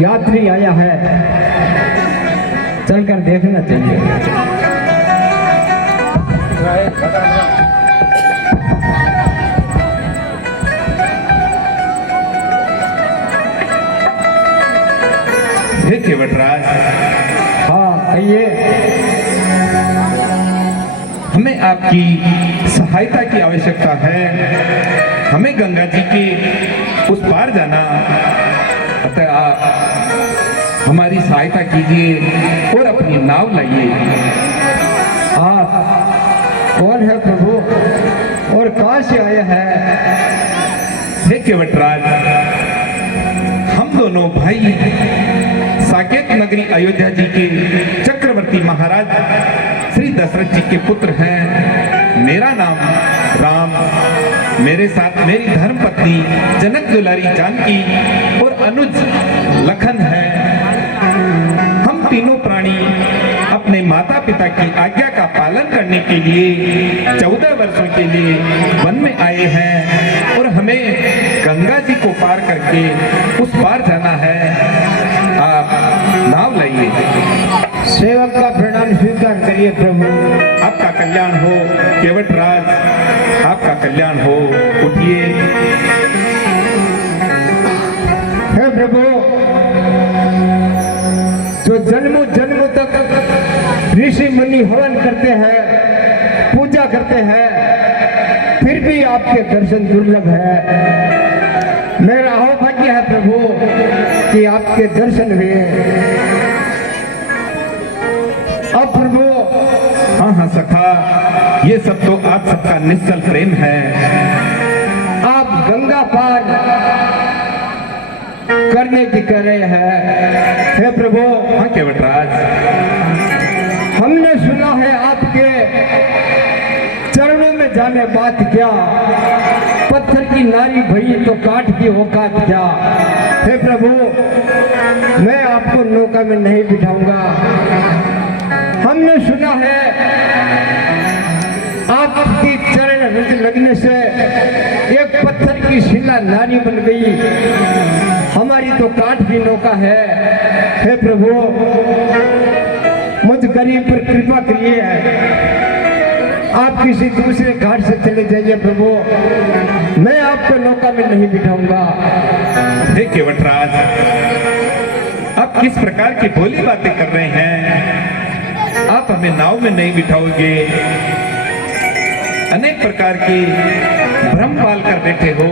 यात्री आया है, चलकर देखना चाहिए। केवटराज, हाँ कहिए। हमें आपकी सहायता की आवश्यकता है। हमें गंगा जी के उस पार जाना, अतः आप हमारी सहायता कीजिए और अपनी नाव लाइए। आप कौन है प्रभु और कहां से आया है? हे केवटराज, हम दोनों भाई साकेत नगरी अयोध्या जी के चक्रवर्ती महाराज श्री दशरथ जी के पुत्र हैं। मेरा नाम राम, मेरे साथ मेरी धर्मपत्नी जनक दुलारी जानकी और अनुज लखन है। हम तीनों प्राणी अपने माता पिता की आज्ञा का पालन करने के लिए 14 वर्षों के लिए वन में आए हैं और हमें गंगा जी को पार करके उस पार जाना है। आप नाव लाइए। सेवक का प्रणाम स्वीकार करिए प्रभु। आपका कल्याण हो केवटराज, आपका कल्याण हो। उठिए। हे प्रभु, जो जन्मों जन्मों तक ऋषि मुनि हवन करते हैं, पूजा करते हैं, फिर भी आपके दर्शन दुर्लभ है। मेरा अहोभाग्य है प्रभु कि आपके दर्शन हुए। अब प्रभु, हाँ हाँ सखा, ये सब तो आप सबका निश्चल प्रेम है। आप गंगा पार करने की कह रहे हैं। हे प्रभु, हाँ केवटराज, हमने सुना है आपके चरणों में जाने बात क्या, पत्थर की नारी भई तो काठ की औकात क्या। हे प्रभु, मैं आपको नौका में नहीं बिठाऊंगा। हमने सुना है आपकी चरण रज लगने से एक पत्थर की शिला नारी बन गई, हमारी तो काठ की नौका है। हे प्रभु, मुझ गरीब पर कृपा करिए। आप किसी दूसरे घाट से चले जाइए प्रभु, मैं आपको नौका में नहीं बिठाऊंगा। हे केवटराज, आप किस प्रकार की भोली बातें कर रहे हैं? आप हमें नाव में नहीं बिठाओगे, अनेक प्रकार के भ्रम पाल कर बैठे हो।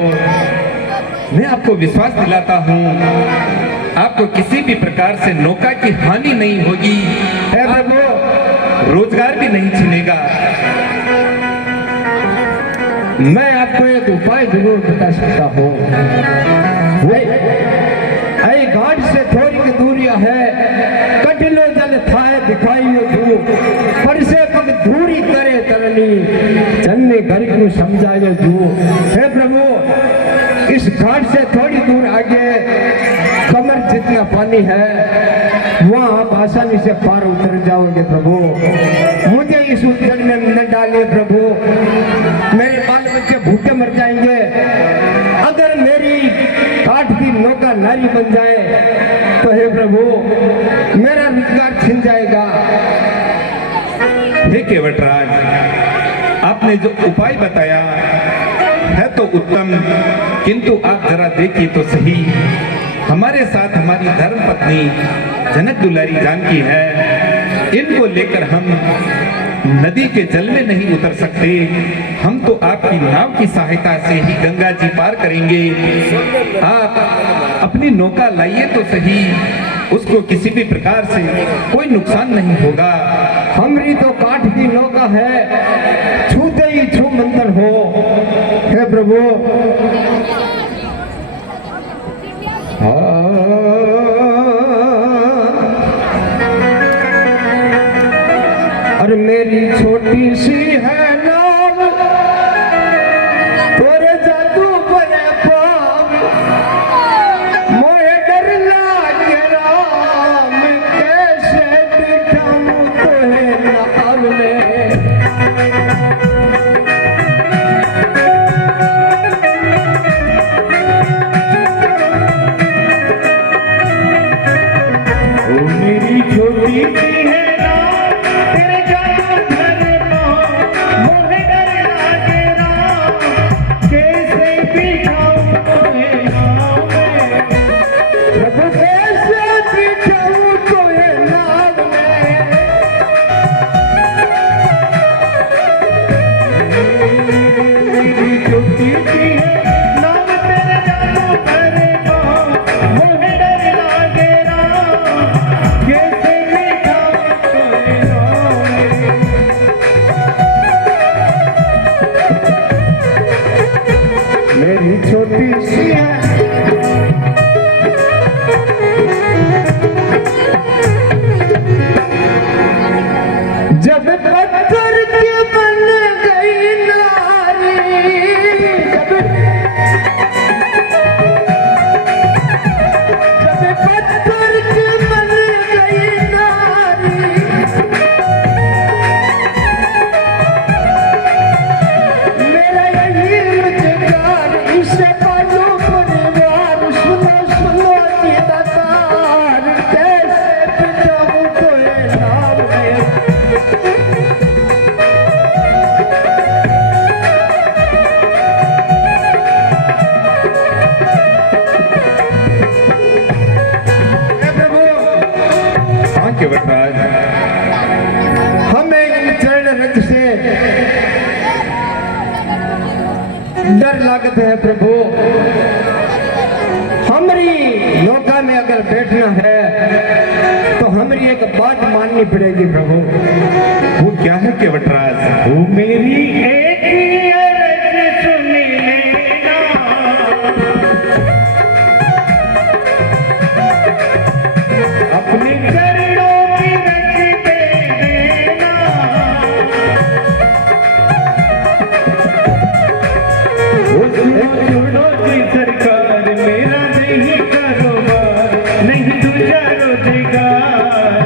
मैं आपको विश्वास दिलाता हूँ, आपको किसी भी प्रकार से नौका की हानि नहीं होगी। हे प्रभु, रोजगार भी नहीं छिनेगा। मैं आपको एक उपाय जरूर बता सकता हूँ। घाट से थोड़ी की दूरिया है, कटिलो जल थाए दिखाइयो धू, पर से पग धूरी करे तरनी, जन्ने घर को समझायो धू। हे प्रभु, इस घाट से थोड़ी दूर आगे कमर जितना पानी है, वहाँ आप आसानी से पार उतर जाओगे प्रभु। मुझे इस उलझन में न डालिए प्रभु, मेरे बाल बच्चे भूखे मर जाएंगे। अगर मेरी काठ की नौका नारी बन जाए तो हे प्रभु, मेरा रोजगार छिन जाएगा। हे केवटराज, आपने जो उपाय बताया है तो उत्तम, किंतु आप जरा देखिए तो सही। हमारे साथ हमारी धर्मपत्नी जनक दुलारी जानकी है, इनको लेकर हम नदी के जल में नहीं उतर सकते। हम तो आपकी नाव की सहायता से ही गंगा जी पार करेंगे। आप अपनी नौका लाइए तो सही, उसको किसी भी प्रकार से कोई नुकसान नहीं होगा। हमारी तो काठ की नौका है, छूते ही छू मंतर हो। हे प्रभु, और मेरी छोटी सी है नाव, तोरे जादू बने पाव, मोहे डर लागे राम, कैसे बिठाऊं तोहे नाव में। चाहते हैं प्रभु, हमारी नौका में अगर बैठना है तो हमारी एक बात माननी पड़ेगी प्रभु। वो क्या है केवटराज? वो मेरी एक ही अर्ज सुन लेना, अपने चरणों की रख दे देना। वो सुनो जी सरकार, मेरा नहीं कारोबार, नहीं दूजा रोजगार,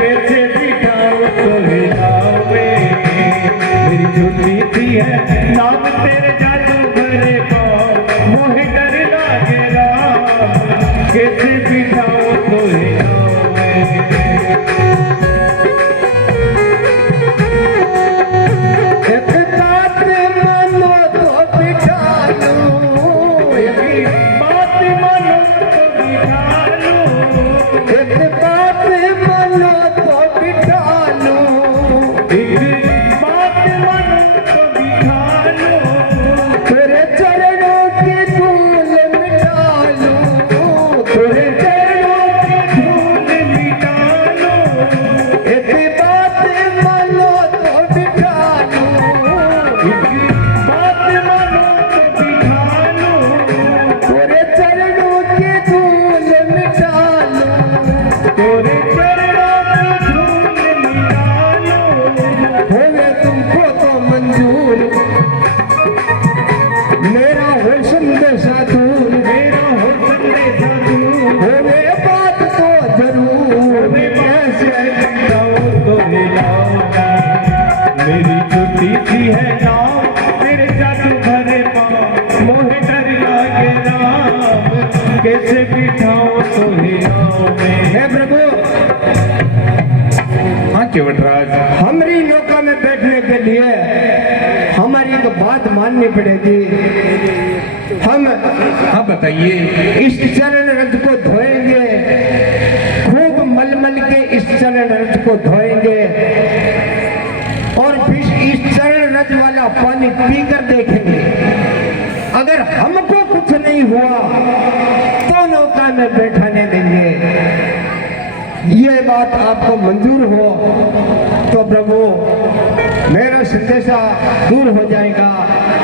कैसे बिठाओ तो हिलाओ मेरी छुट्टी सी है नाम तेरे जादू भरे पाँव, मोहे डर लागेला, कैसे बिठाओ तो हिलाओ एक बात मानो तो बिठा लो, एक बात मानो तो बिठा लो, एक बात मानो तो बिठा लो, एक बात मानो तो बिठा लो, तेरे चरणों की धूल मिटा लो, तेरे चरणों की धूल मिटा लो, एक बात मानो तो बिठा लो, एक बात मानो तो बिठा लो, तेरे चरणों की धूल मिटा लो, तेरे चरणों की धूल मिटा लो। होवे तुमको तो मंजूर, मेरा हो संदेशा दूर, मेरा हो संदेशा दूर, होवे बात तो जरूर, मैं कैसे बिठाऊं तो हिलाऊंगा, मेरी छुट्टी सी है नाव, तेरे जादू भरे पाँव, मोहे डर लागे राम, कैसे बिठाऊं तो हिलाऊं मैं। हे प्रभु, हाँ केवटराज, हमारी नौका में बैठने के लिए हमारी एक बात माननी पड़ेगी। हम हाँ बताइए। इस चरण रथ को धोएंगे, खूब मलमल के इस चरण रथ को धोएंगे और फिर इस चरण रथ वाला पानी पीकर देखेंगे। अगर हमको कुछ नहीं हुआ तो नौका में बैठाने देंगे। ये बात आपको मंजूर हो तो प्रभु मेरा संदेशा दूर हो जाएगा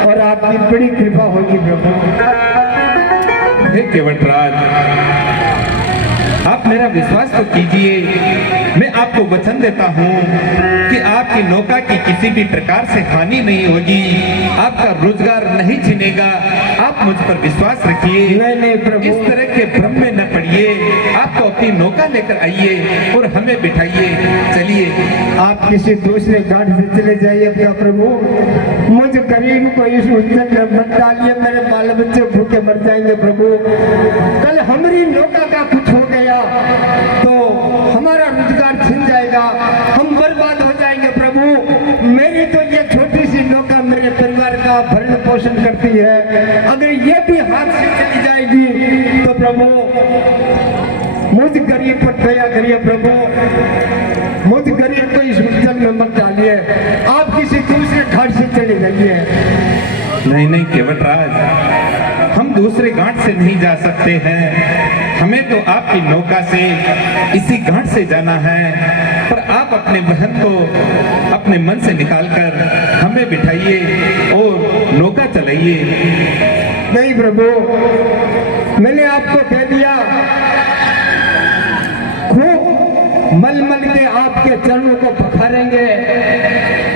और आपकी बड़ी कृपा होगी प्रभु। हे केवटराज, आप मेरा विश्वास तो कीजिए। मैं आपको वचन देता हूँ कि आपकी नौका की किसी भी प्रकार से हानि नहीं होगी, आपका रोजगार नहीं छिनेगा। आप मुझ पर विश्वास रखिए। नहीं नहीं प्रभु, इस तरह के भ्रम में न पड़िए। आप तो अपनी नौका लेकर आइए और हमें बिठाइए। चलिए। आप किसी दूसरे घाट से चले जाइए अपना प्रभु। मुझ गरीब को इस उज्जैन में मत डालिए, मेरे बाल बच्चे भूखे मर जाएंगे प्रभु। कल हमारी नौका का कुछ हो गया तो हमारा रोजगार छिन जाएगा, हम बर्बाद हो जाएंगे प्रभु। मेरी तो ये छोटी सी नौका मेरे परिवार का भरण पोषण करती है, अगर ये भी हाथ से चली जाएगी तो प्रभु मुझ गरीब पर दया करिए प्रभु। मुझ गरीब को इस उज्जैन में मत डालिए, आप किसी दूसरे घाट से चले जाइए। नहीं नहीं केवटराज, हम दूसरे घाट से नहीं जा सकते हैं। हमें तो आपकी नौका से इसी घाट से जाना है। पर आप अपने बहन को अपने मन से निकालकर हमें बिठाइए और नौका चलाइए। नहीं प्रभु, मैंने आपको कह दिया, खूब मल के आपके चरणों को पखारेंगे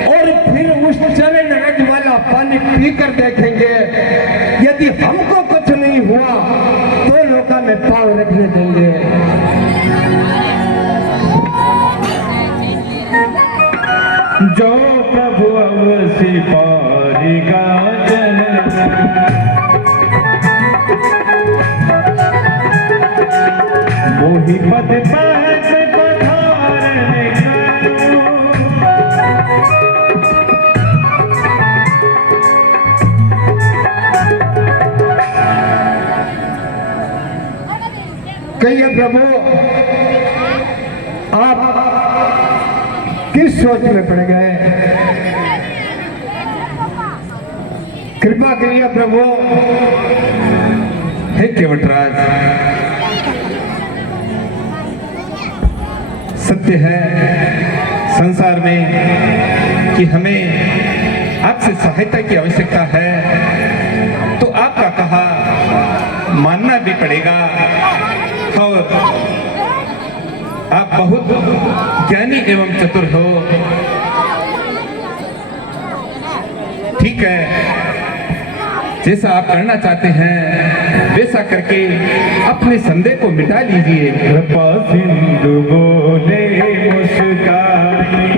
और फिर उस चरण रज वाला पानी पीकर देखेंगे। यदि हमको कुछ नहीं हुआ तो नौका में पांव रखने देंगे। जो प्रभु अवश्य पारिगा जनन, मोहि पद पहत पधारने करो। कहिए प्रभु, आप किस सोच में पड़ गए? कृपा करिए प्रभु। हे केवटराज, सत्य है संसार में कि हमें आपसे सहायता की आवश्यकता है, तो आपका कहा मानना भी पड़ेगा। और आप बहुत ज्ञानी एवं चतुर हो। ठीक है, जैसा आप करना चाहते हैं वैसा करके अपने संदेह को मिटा लीजिए। कृपा सिंधु बोले मुस्काने,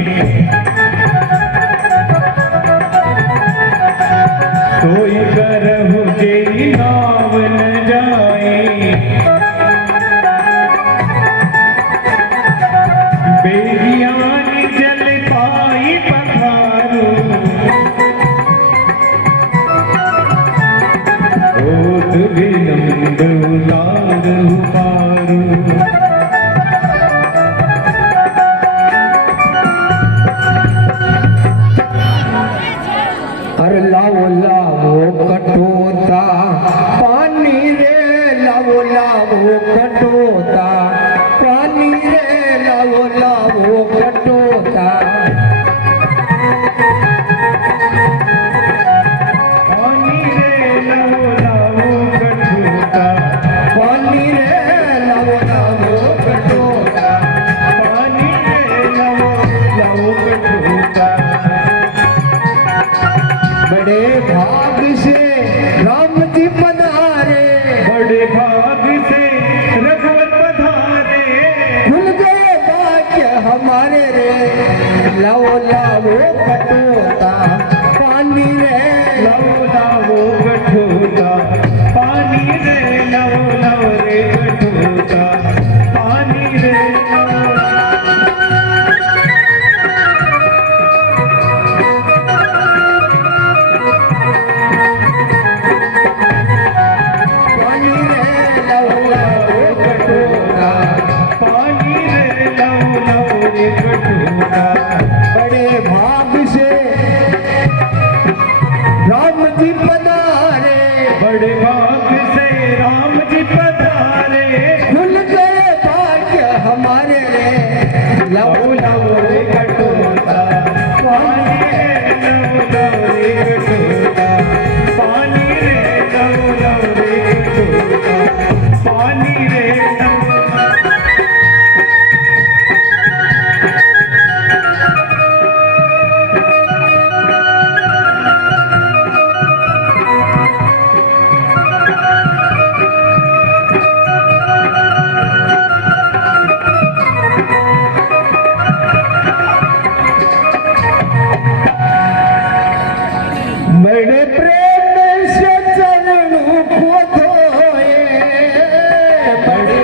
कोई करहु तेरी नाव न जाए, बेगियानी जल पाई पधारू, ओत विलंब उतारू पारू। अरे लाओ लाओ कटोता पानी रे, लाओ लाओ कटोता पानी रे, लाओ लाओ कटोता। पानी रे लाओ लाओ कटोता, पानी रे लाओ लाओ कटोता। पानी रे लाओ लाओ कटोता। बड़े भाग से राम जी पधारे, बड़े भाग से रघुवर पधारे, खुल गए भाग्य हमारे रे, लाओ लाओ कटोता पानी रे, लाओ लाओ कटोता। पानी रे लाओ लाओ रे कटोता, पानी रे लाओ। पानी रे लाओ लाओ कटोता। पानी रे लाओ लाओ रे कटोता। बड़े भाग से राम जी पधारे, बड़े भाग से राम जी पधारे, खुल गए भाग्य हमारे रे, लाओ लाओ रे कटोता पानी रे लाओ लाओ रे कटोता। पानी रे लाओ लाओ रे कटोता। पानी रे लाओ। बड़े प्रेम से चरणों को धोए, बड़े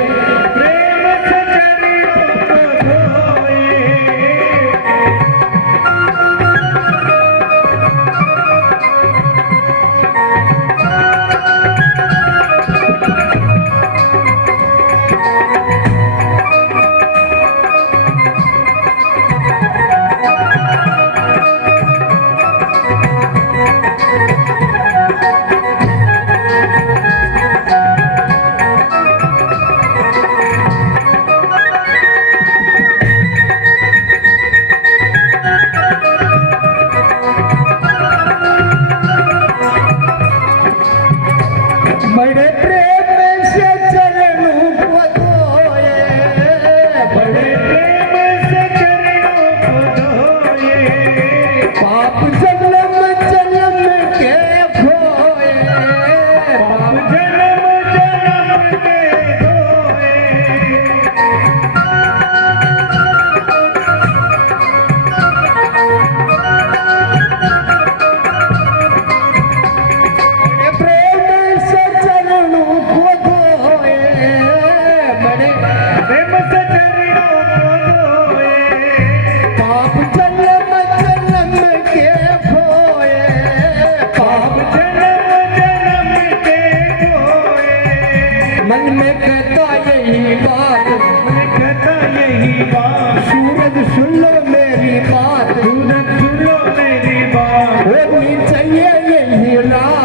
प्रेम से चरणों को धोए, बड़े प्रेम से चरणों को धोए, बड़े प्रेम से चरणों को धोए, पाप जन्म जन्म के खोए, पाप जन्म जन्म के धोए, बड़े प्रेम से चरणों को धोए, बड़े प्रेम से चरणों को धोए, पाप जन्म जन्म के खोए, पाप जन्म जन्म के धोए। मन में कहता यही बात, मन कहता यही बात, सूरज सुन लो मेरी बात, सूरज सुन लो मेरी बात, होनी चाहिए यही रात,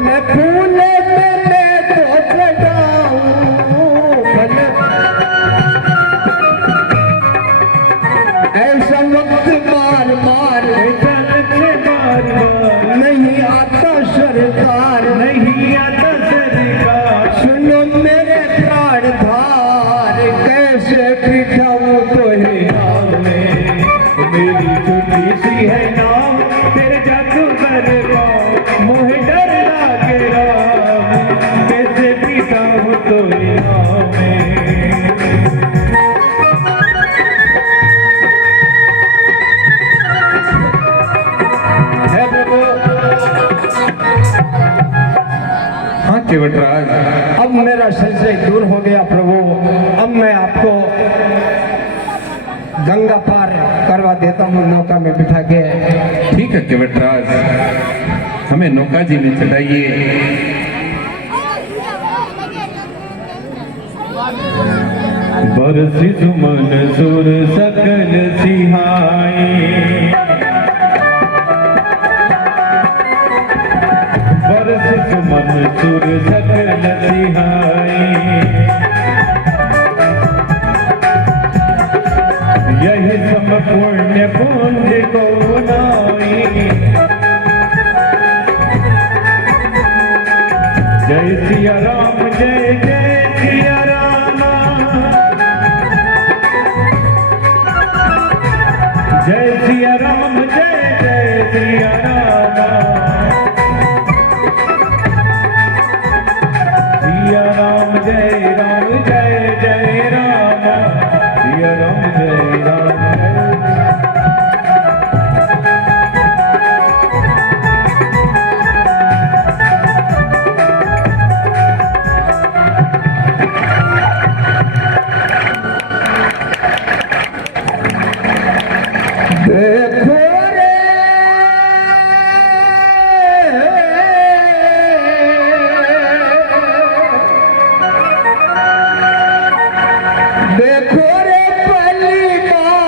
भले फूल मैंने तो चढ़ाऊं, भले ऐसा वक्त मार मार नहीं आता सरकार, नहीं आता सरकार। सुनो मेरे प्राण धार, कैसे पिठाऊं तो है मेरी छोटी सी है नाव, तेरे जादूगर पाँव मोहे डर लागे राम, कैसे पीता हूँ तो नाव में। है प्रभु। हाँ केवटराज, अब मेरा संशय दूर हो गया प्रभु। अब मैं आपको गंगा पार करवा देता हूँ नौका में बिठा के। ठीक है केवटराज, हमें नौका जी में चढ़ाइए। बरसी सुमन सुर सकल सिहाए, बरसी सुमन सुर सकल सिहाए, यही सम पुण्य पुंज को नाई। जय सिया राम जय जय सिया राम, जय सिया राम जय जय सिया राम, सिया राम जय जय राम, सिया राम जय राम। देखो रे देखो रे पहली बार,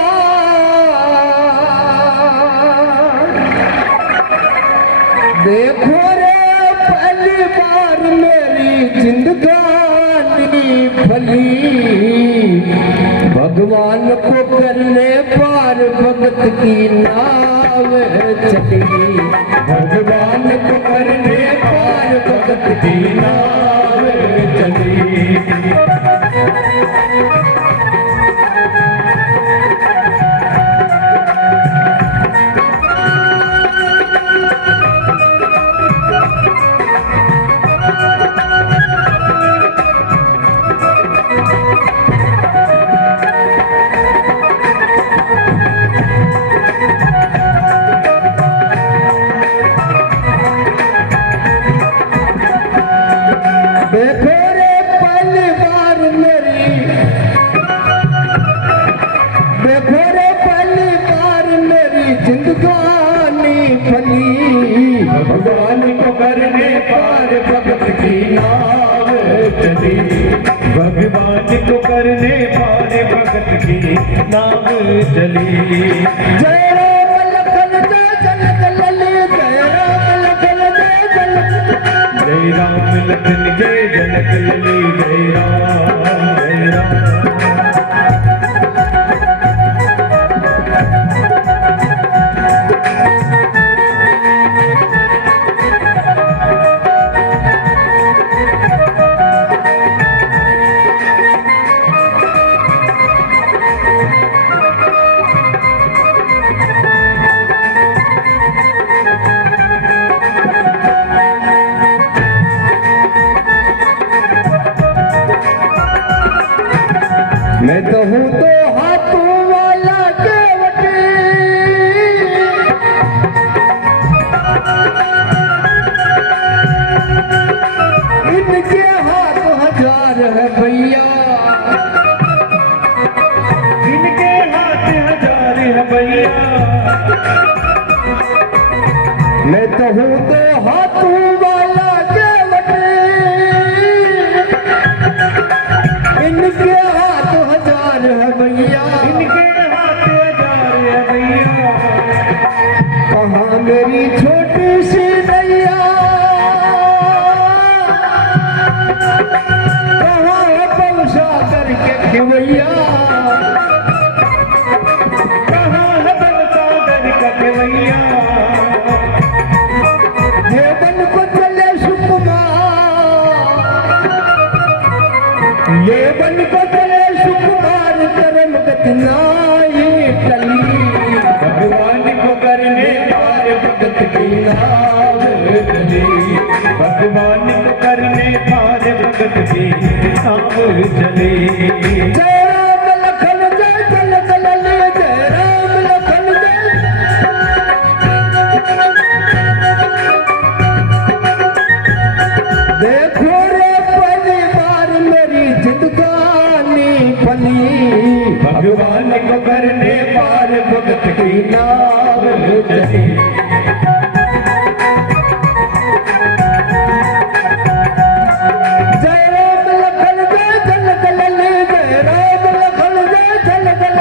देखो रे पहली बार मेरी जिंदगानी भली, भगवान को करने पार भगत की नाव चली, भगवान को करने पार भगत की नाव चली। देखो रे पहली बार मेरी, देखो रे पहली बार मेरी जिंदगानी फली, भगवान को करने पार भगत की नाव चली, भगवान को करने पार भगत की नाम चली। जय राम लखन जय जनक लली, जय राम लखन जय जनक, जय राम लखन जय जनक लली, जय राम जय राम। मैं तो हूँ तो हाथों वाला केवटी, इनके हाथ हजार है भैया, इनके हाथ हजार है भैया, मैं तो हूँ तो हाथों वाला केवटी, इनके हाथ हजार है भैया, इनके हाथ हजार है भैया। कहाँ मेरी छोटी सी नैया, ये बन को चले सुकुमार कर्म गति नाई टली भगवान को करने पार भगत की नाव चली भगवान को करने पार भगत की नाव चले जय राम लखन जय जल जल जय राम लखन जय देखो रे परिवार मेरी जिंदगानी फली भगवान को करने पार भगत की नाव चली जय राम लखन जय जल जल जय राम लखन जय जल जल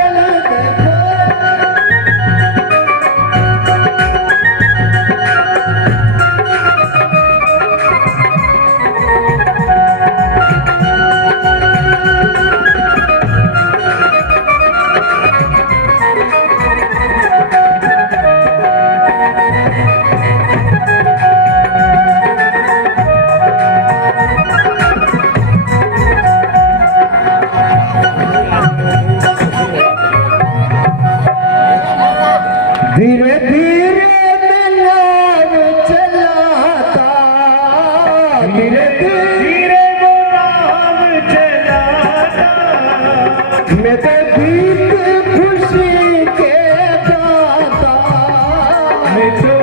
धीरे धीरे मैं नाव चलाता धीरे धीरे वो नाव चलाता मैं तो गीत खुशी के गाता मैं तो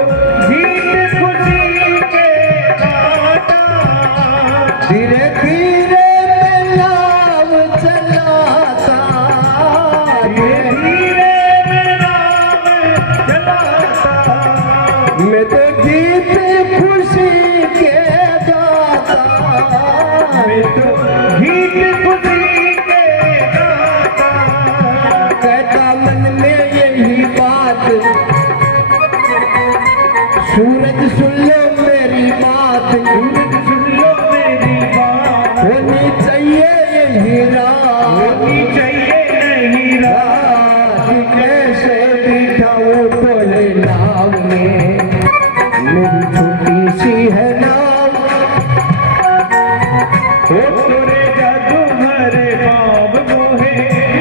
गीत खुशी के गाता धीरे धीरे मैं नाव चलाता धीरे धीरे मैं नाव चलाता मैं तो गीत खुशी के गाता मैं तो गीत खुशी के गाता कहता मन में यही बात सूरज सुन लो मेरी बात सुन लो मेरी बात होनी चाहिए यही रात होनी चाहिए नहीं रात कैसे बिठाऊं टोले नाव में मेरी छोटी सी है नाव हो तोरे जादू भरे पाप मोहे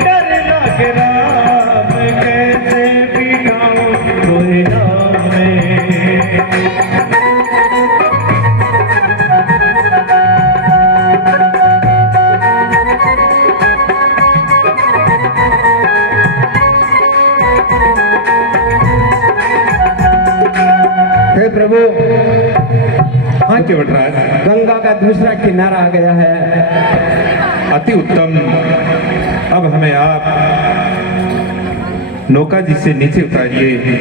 डर लग राम कैसे बिठाऊं तोरे नाम में हे प्रभु हाँ केवटराज, गंगा का दूसरा किनारा आ गया है अति उत्तम। अब हमें आप नौका जी से नीचे उतारिए।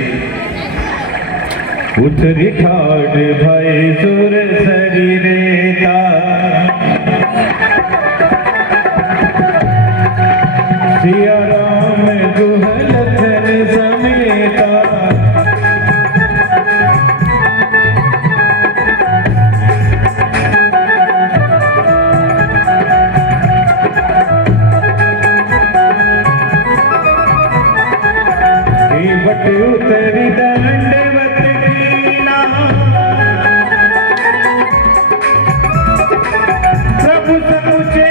उतरी ठाड़ भय सुर शरीरेता सिया राम दुहल थर समेता बट उतरी दंडवत कीना प्रभु समुचे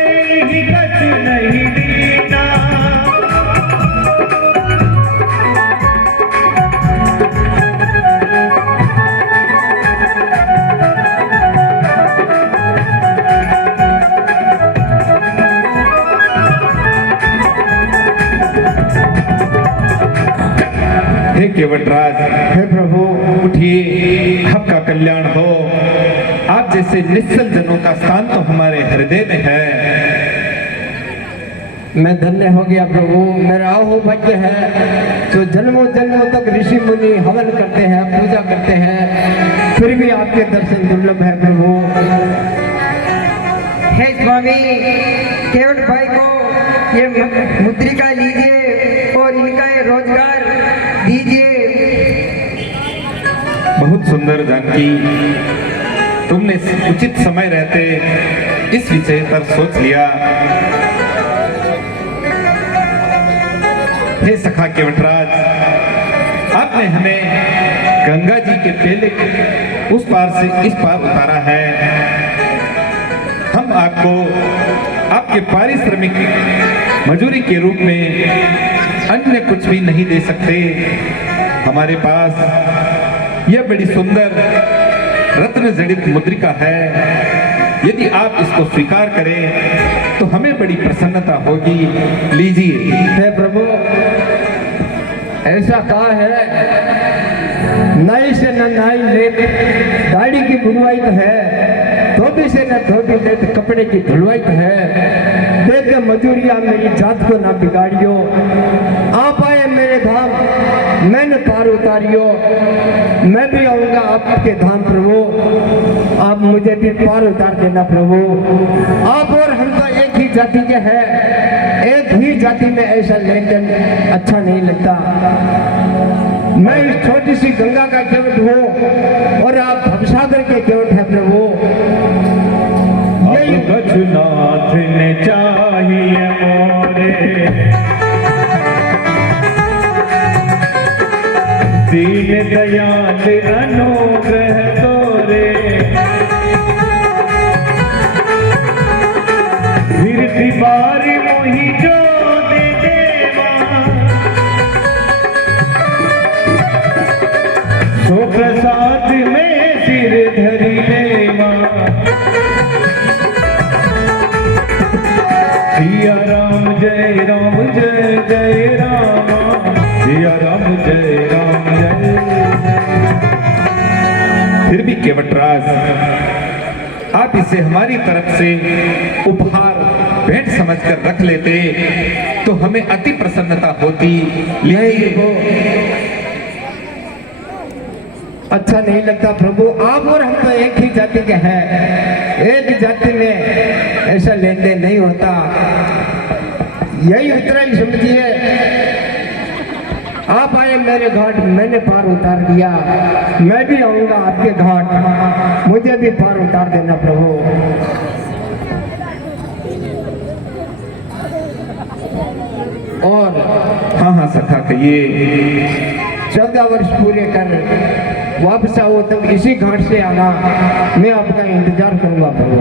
ही कछ नहीं दीना हे केवटराज, हे प्रभु उठिए, आपका कल्याण हो। आप जैसे निश्चल जनों का स्थान तो हमारे हृदय में है। मैं धन्य हो गया प्रभु, मेरा अहो भाग्य है। तो जन्मों जन्मों तक ऋषि मुनि हवन करते हैं, पूजा करते हैं, फिर भी आपके दर्शन दुर्लभ है प्रभु। हे स्वामी, केवट भाई को ये मुद्रिका लीजिए और इनका ये रोजगार दीजिए। बहुत सुंदर जानकी, तुमने उचित समय रहते इस विषय पर सोच लिया। हे सखा केवटराज, आपने हमें गंगा जी के पहले उस पार से इस पार उतारा है। हम आपको आपके पारिश्रमिक मजूरी के रूप में अन्य कुछ भी नहीं दे सकते। हमारे पास यह बड़ी सुंदर रत्न जड़ित मुद्रिका है। यदि आप इसको स्वीकार करें तो हमें बड़ी प्रसन्नता होगी। लीजिए। हे प्रभु, ऐसा कहा है, नाई से न नाई ले, दाढ़ी की बुनवाई तो है, धोबी से न धोबी ले, कपड़े की धुलवाई तो है। देख मजूरिया मेरी जात को ना बिगाड़ियो, आप आए मेरे धाम मैंने पार उतारियो। मैं भी आऊंगा आपके धाम प्रभु, आप मुझे भी पार उतार देना प्रभु। आप और हम तो एक ही जाति के हैं, एक ही जाति में ऐसा लेन देन अच्छा नहीं लगता। मैं इस छोटी सी गंगा का केवट हूँ और आप भवसागर के केवट हैं प्रभु। अब कछुनाथ ने चाहिए मोरे, दीन दयाल अनुग्रह तोरे। फिर बारी मोही जो दे देवा, सो प्रसाद में सिर धरी देवा। सिया राम जय राम जय जय राम, सिया राम जय राम जय। फिर भी केवटराज, आप इसे हमारी तरफ से उपहार भेंट समझकर रख लेते तो हमें अति प्रसन्नता होती। लीजिए। अच्छा नहीं लगता प्रभु, आप और हम तो एक ही जाति के हैं, एक जाति में ऐसा लेन देन नहीं होता। यही उतराई समझिए। आप आए मेरे घाट, मैंने पार उतार दिया। मैं भी आऊंगा आपके घाट, मुझे भी पार उतार देना प्रभु। और हाँ हाँ सखा, कहिए। 14 वर्ष पूरे कर वापस आओ, तब इसी घाट से आना, मैं आपका इंतजार करूंगा प्रभु।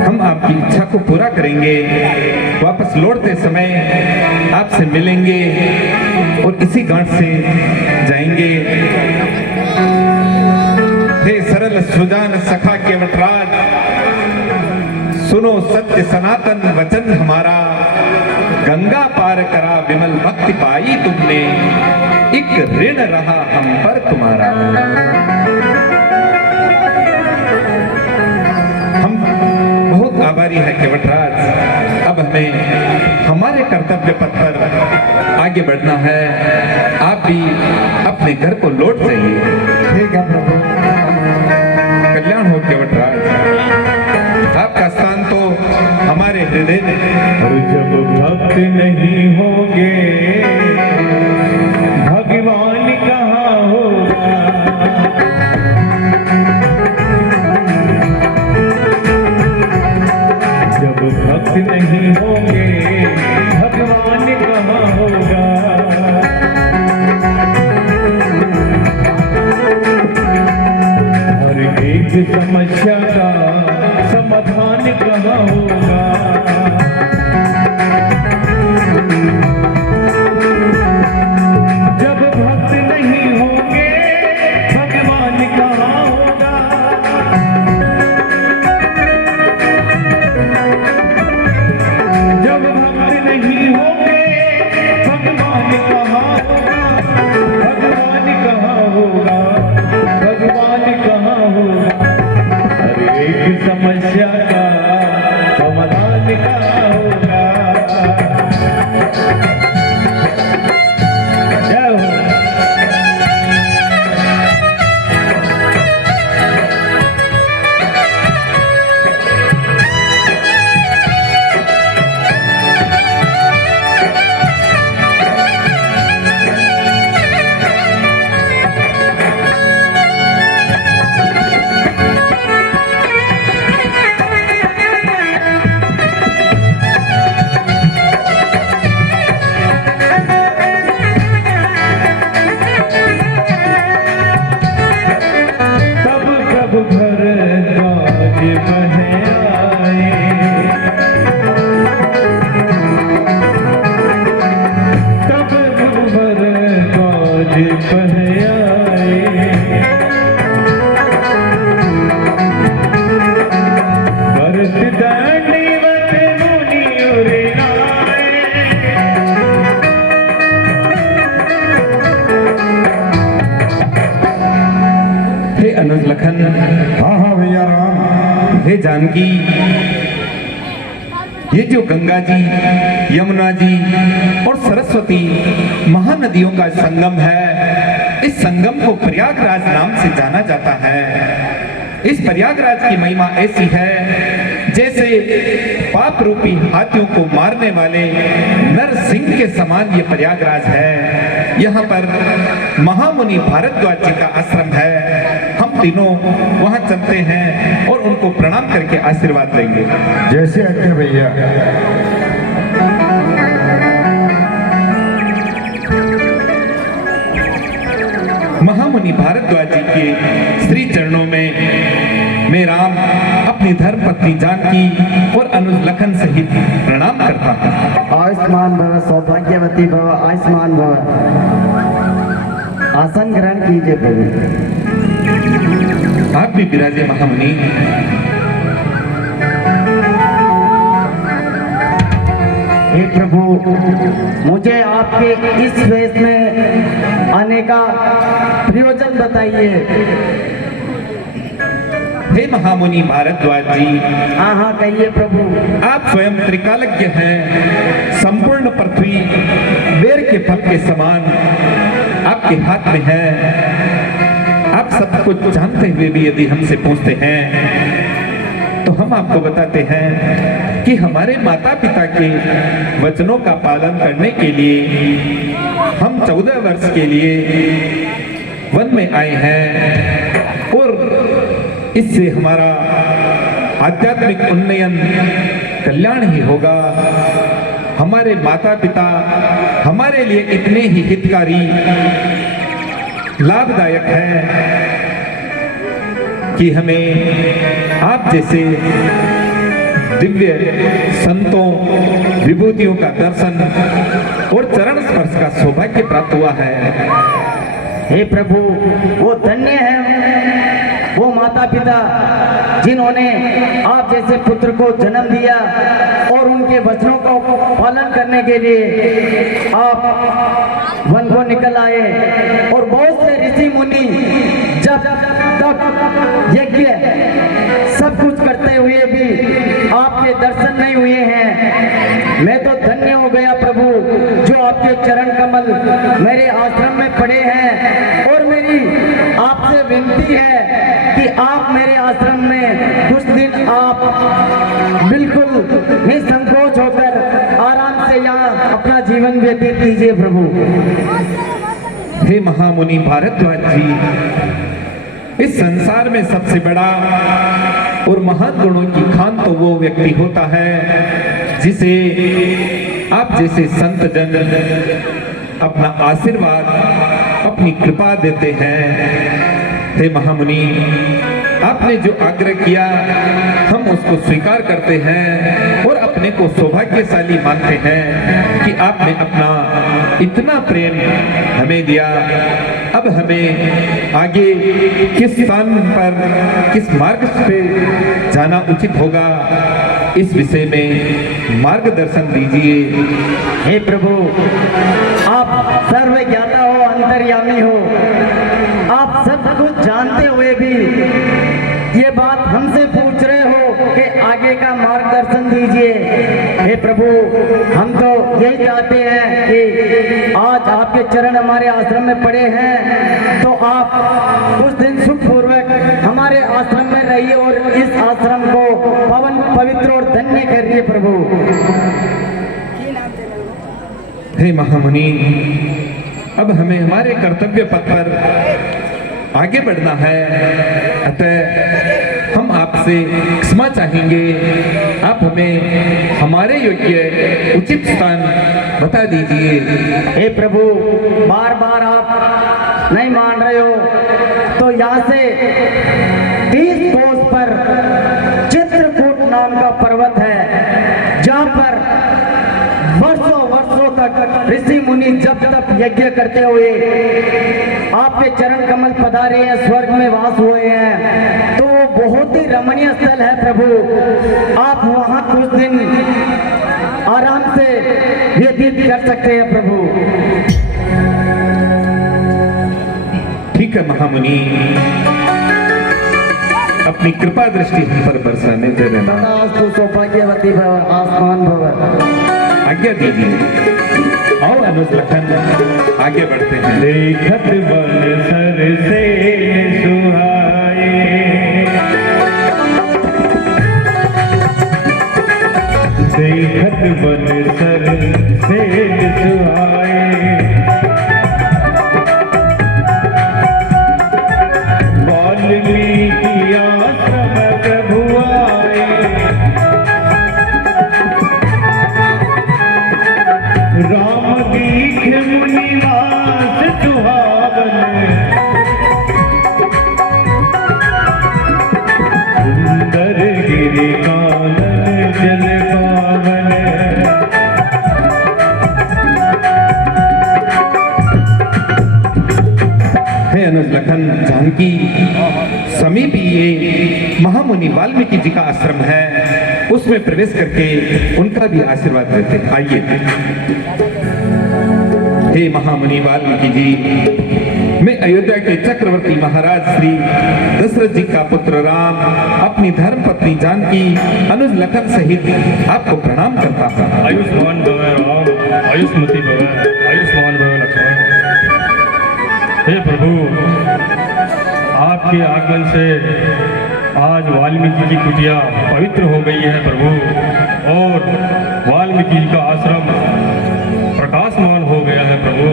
हम आपकी इच्छा को पूरा करेंगे। वापस लौटते समय आपसे मिलेंगे और इसी घाट से जाएंगे। हे सरल सुजान सखा केवटराज, सुनो सत्य सनातन वचन हमारा। गंगा पार करा विमल भक्ति पाई तुमने, एक ऋण रहा हम पर तुम्हारा। हम बहुत आभारी है केवटराज। अब हमें हमारे कर्तव्य पथ पर आगे बढ़ना है। आप भी अपने घर को लौट जाइए। ठीक है प्रभु। कल्याण हो केवटराज। आपका स्थान तो हमारे हृदय में। और जब भक्त नहीं होंगे, भगवान कहाँ होगा। जब भक्त नहीं होंगे, भगवान कहाँ होगा। हर एक समस्या का समाधान कहाँ होगा। जब भक्त नहीं होंगे, भगवान कहाँ होगा। जब भक्त नहीं होंगे, भगवान कहाँ होगा। भगवान कहाँ होगा, भगवान कहाँ होगा। हर एक समस्या का समाधान कहाँ होगा। जय हो। तब प्रभु घर द्वार बह आए। अनुज लखन, हाँ हाँ भैया राम। हे जानकी, ये जो गंगा जी, यमुना जी और सरस्वती महानदियों का संगम है, इस संगम को प्रयागराज नाम से जाना जाता है। इस प्रयागराज की महिमा ऐसी है जैसे पाप रूपी हाथियों को मारने वाले नरसिंह के समान ये प्रयागराज है। यहाँ पर महामुनि भारद्वाज जी का आश्रम है। हम तीनों वहां चलते हैं और उनको प्रणाम करके आशीर्वाद लेंगे। जैसे आज्ञा भैया। महामुनि भारद्वाज जी के श्री चरणों में मैं राम अपनी धर्मपत्नी जानकी और अनुज लखन सहित प्रणाम करता हूँ। आयुष्मान भव, सौभाग्यवती भव, आयुष्मान भव। आसन ग्रहण कीजिए प्रभु। आप भी विराजे महामुनि। हे प्रभु, मुझे आपके इस वेश में आने का प्रयोजन बताइए। हे महामुनि भारद्वाज जी, हाँ हाँ कहिए प्रभु। आप स्वयं त्रिकालज्ञ हैं। संपूर्ण पृथ्वी बेर के फल के समान आपके हाथ में है। आप सब कुछ जानते हुए भी यदि हमसे पूछते हैं तो हम आपको बताते हैं कि हमारे माता पिता के वचनों का पालन करने के लिए हम 14 वर्ष के लिए वन में आए हैं और इससे हमारा आध्यात्मिक उन्नयन कल्याण ही होगा। हमारे माता पिता हमारे लिए इतने ही हितकारी लाभदायक है कि हमें आप जैसे दिव्य संतों विभूतियों का दर्शन और चरण स्पर्श का सौभाग्य प्राप्त हुआ है। हे प्रभु, वो धन्य है वो माता पिता जिन्होंने आप जैसे पुत्र को जन्म दिया और उनके वचनों का पालन करने के लिए आप वन को निकल आए। और बहुत से ऋषि मुनि जब तक यज्ञ सब कुछ करते हुए भी आपके दर्शन नहीं हुए हैं। मैं तो धन्य हो गया प्रभु जो आपके चरण कमल मेरे आश्रम में पड़े हैं। और मेरी आपसे विनती है कि आप मेरे आश्रम में कुछ दिन आप बिल्कुल निसंकोच होकर आराम से यहाँ अपना जीवन व्यतीत कीजिए प्रभु। हे महामुनि भारद्वाज जी, इस संसार में सबसे बड़ा और महान गुणों की खान तो वो व्यक्ति होता है जिसे आप जैसे संत जन अपना आशीर्वाद, अपनी कृपा देते हैं। हे महामुनि, आपने जो आग्रह किया हम उसको स्वीकार करते हैं और अपने को सौभाग्यशाली मानते हैं कि आपने अपना इतना प्रेम हमें दिया। अब हमें आगे किस स्थान पर, किस मार्ग पे जाना उचित होगा, इस विषय में मार्गदर्शन दीजिए। हे प्रभु, आप सर्वज्ञाता हो, अंतर्यामी हो। आप सब कुछ जानते हुए भी ये बात हमसे पूछ रहे हो कि आगे का मार्गदर्शन दीजिए। हे प्रभु, हम तो यही चाहते हैं कि आज आपके चरण हमारे आश्रम में पड़े हैं तो आप कुछ दिन सुखपूर्वक हमारे आश्रम में रहिए और इस आश्रम को पवन पवित्र और धन्य करिए प्रभु। हे महामुनि, अब हमें हमारे कर्तव्य पथ पर आगे बढ़ना है, अतः हम आपसे क्षमा चाहेंगे। आप हमें हमारे योग्य उचित स्थान बता दीजिए। हे प्रभु, बार बार आप नहीं मान रहे हो तो यहाँ से 30 कोस पर चित्रकूट नाम का पर्वत है जहाँ पर वर्षों वर्षों तक ऋषि मुनि जब तक यज्ञ करते हुए आपके चरण कमल पधारे हैं, स्वर्ग में वास हुए हैं। तो वो बहुत ही रमणीय स्थल है प्रभु। आप वहाँ कुछ दिन आराम से व्यतीत कर सकते हैं प्रभु। ठीक है महामुनि, अपनी कृपा दृष्टि हम पर बरसाने दे देना। तथास्तु सौभाग्यवती भव आसमान भव। आज्ञा दीजिए। और अनुज लखन आगे बढ़ते हैं। देखत बन सर से सुहाए, देखत बन सर से सुहाए, वाल्मीकि आश्रम प्रभु आए, राम दीख मुनिवास सुहावन, सुंदर गिरि कानन जल पावन, हे अनुज लखन जानकी समीप ये महामुनि वाल्मीकि जी का आश्रम है, उसमें प्रवेश करके उनका भी आशीर्वाद देते हैं। आइए। हे महामुनि वाल्मीकि जी, मैं अयोध्या के चक्रवर्ती महाराज श्री दशरथ जी का पुत्र राम अपनी धर्म पत्नी जानकी अनुज लखन सहित आपको प्रणाम करता हूँ। आयुष्मान भव राम, आयुष्मती भव, आयुष्मान भव लक्ष्मण। हे प्रभु, आपके आगमन से आज वाल्मीकि की कुटिया पवित्र हो गई है प्रभु, और वाल्मीकि का आश्रम प्रकाशमान हो गया है प्रभु।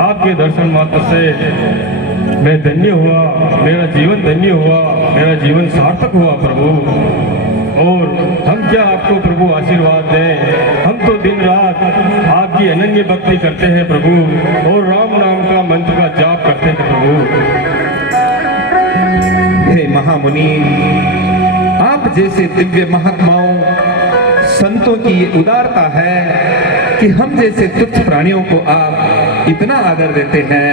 आपके दर्शन मात्र से मैं धन्य हुआ, मेरा जीवन धन्य हुआ, मेरा जीवन सार्थक हुआ प्रभु। और हम क्या आपको प्रभु आशीर्वाद दें, हम तो दिन रात आपकी अनन्य भक्ति करते हैं प्रभु, और राम नाम का मंत्र का जाप करते हैं प्रभु। हे महामुनि, आप जैसे दिव्य महात्माओं संतों की ये उदारता है कि हम जैसे तुच्छ प्राणियों को आप इतना आदर देते हैं।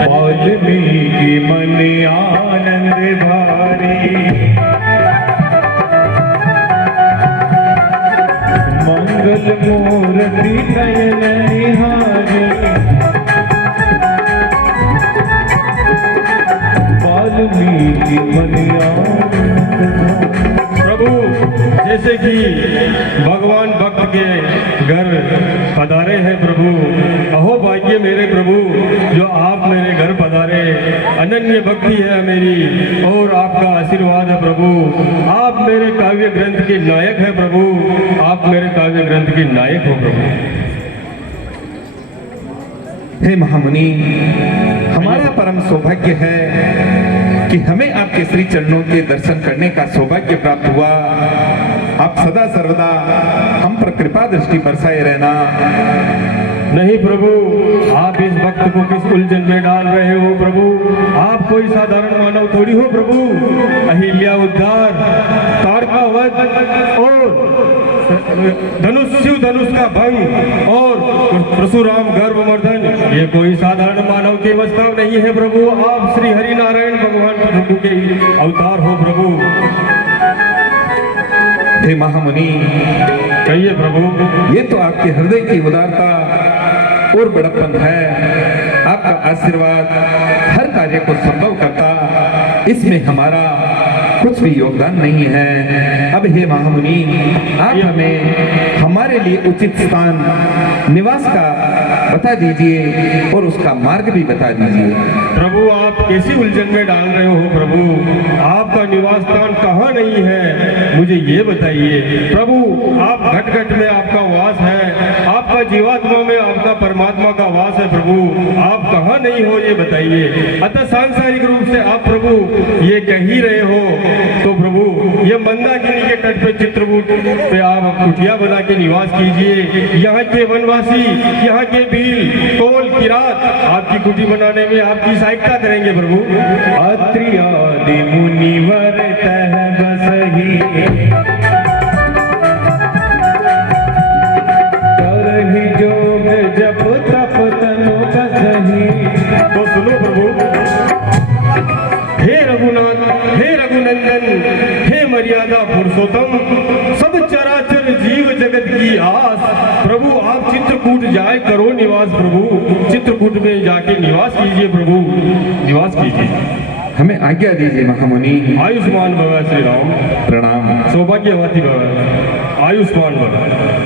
वाल्मीकि मन आनंद भारी, मंगल मूर्ति नयन निहारी, वाल्मीकि मन आनंद। प्रभु, जैसे कि भगवान भक्त के घर पधारे हैं प्रभु, अहो भाग्य मेरे प्रभु जो आप मेरे घर पधारे। अनन्य भक्ति है मेरी और आपका आशीर्वाद है प्रभु। आप मेरे काव्य ग्रंथ के नायक है प्रभु, आप मेरे काव्य ग्रंथ के नायक हो प्रभु। हे महामुनि, हमारा परम सौभाग्य है कि हमें आपके श्री चरणों के दर्शन करने का सौभाग्य प्राप्त हुआ। आप सदा सर्वदा हम पर कृपा दृष्टि बरसाए रहना। नहीं प्रभु, आप इस भक्त को किस उलझन में डाल रहे हो प्रभु। आप कोई साधारण मानव थोड़ी हो प्रभु। अहिल्या उद्धार, तारका वध और शिव धनुष का भंग और परशुराम गर्भमर्दन, ये कोई साधारण मानव के वश का नहीं है प्रभु। आप श्री हरि नारायण भगवान प्रभु के अवतार हो प्रभु। हे महामुनि, कहिए प्रभु। ये तो आपके हृदय की उदारता और बड़प्पन है। आपका आशीर्वाद हर कार्य को संभव करता, इसमें हमारा कुछ भी योगदान नहीं है। अब हे महामुनि, आप हमें हमारे लिए उचित स्थान निवास का बता दीजिए और उसका मार्ग भी बता दीजिए। प्रभु, आप कैसी उलझन में डाल रहे हो प्रभु। आपका निवास स्थान कहाँ नहीं है, मुझे ये बताइए प्रभु। आप घट घट में आपका वास है, आपका जीवात्मा में आपका परमात्मा का वास है प्रभु। आप कहाँ नहीं हो ये बताइए। अतः सांसारिक रूप से आप प्रभु ये कह ही रहे हो तो प्रभु ये मंदाकिनी के तट पे चित्रकूट पे आप कुटिया बना के निवास कीजिए। यहाँ के वनवासी, यहाँ के भील कोल किरात आपकी कुटी बनाने में आपकी सहायता करेंगे प्रभु। अत्रि आदि मुनिवर तह बसहि, करहि जोग जप तप तनु कसहि। तो सुनो प्रभु। हे रघुनाथ, हे रघुनंदन, हे मर्यादा पुरुषोत्तम, सब चराचर जीव जगत की आस प्रभु, आप चित्रकूट जाए करो निवास प्रभु। चित्रकूट में जाके निवास कीजिए प्रभु, निवास कीजिए। हमें आज्ञा दीजिए महामुनि। आयुष्मान भव श्री राम। प्रणाम। सौभाग्यवती भव। आयुष्मान भव।